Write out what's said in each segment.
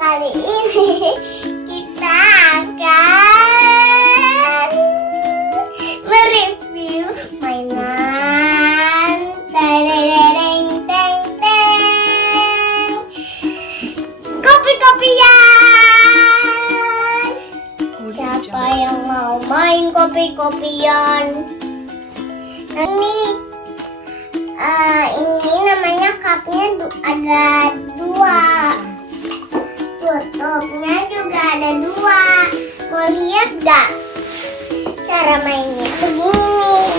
kali ini kita akan mereview mainan tereng teng teng kopi-kopian. Siapa yang mau main kopi-kopian? Ini namanya cupnya ada dua, tutupnya juga ada dua. Mau lihat gak cara mainnya? Begini nih.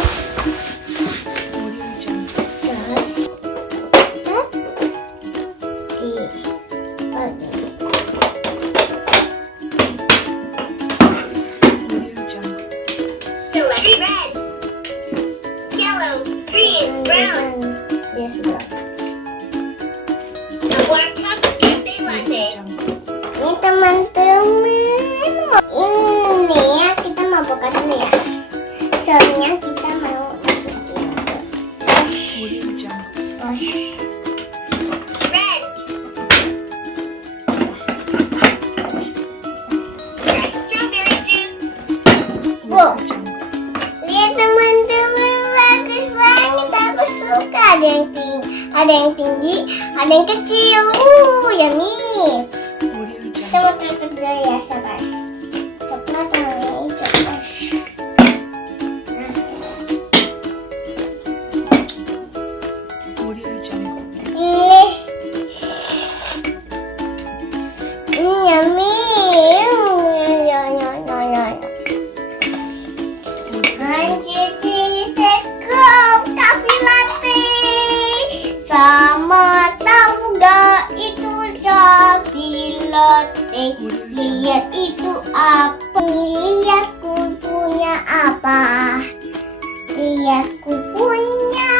Terus Select red, yellow, green, brown. Yes, bro. A black cup cafe latte. Ini teman-teman, ini ya kita mau buka dulu ya. Soalnya kita mau masukin. Red. Fresh strawberry juice. Wow, lihat teman-teman, bagus banget. Aku suka. Ada yang tinggi, ada yang kecil. Yummy. Sama tutup dulu ya, sabar. Coklat namanya coklat. Yummy. Kopi latte. Sama tahu gak itu kopi latte? Lihat itu apa? Lihat kupunya apa? Lihat kupunya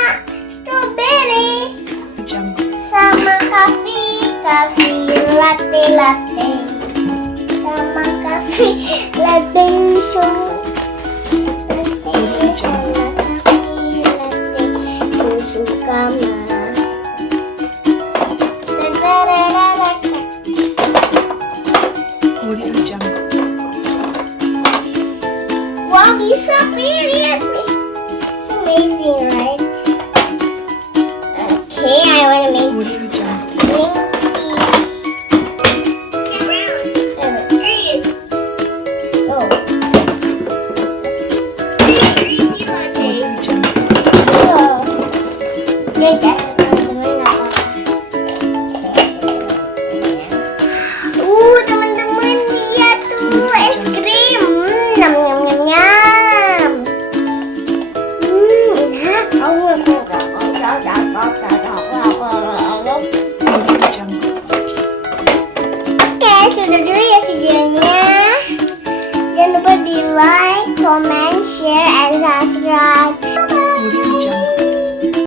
strawberry sama kopi latte sama kopi latte show. Wow, bisa lihat nih. It's amazing, right? Okay, I wanna make green tea. Brown. Green. Oh. Green tea latte. Wow. Great, teman-teman. Teman-teman, lihat tuh es krim. Nyam nyam nyam nyam. Enak. Oke, sudah dulu ya videonya. Jangan lupa di like, comment, share, and subscribe.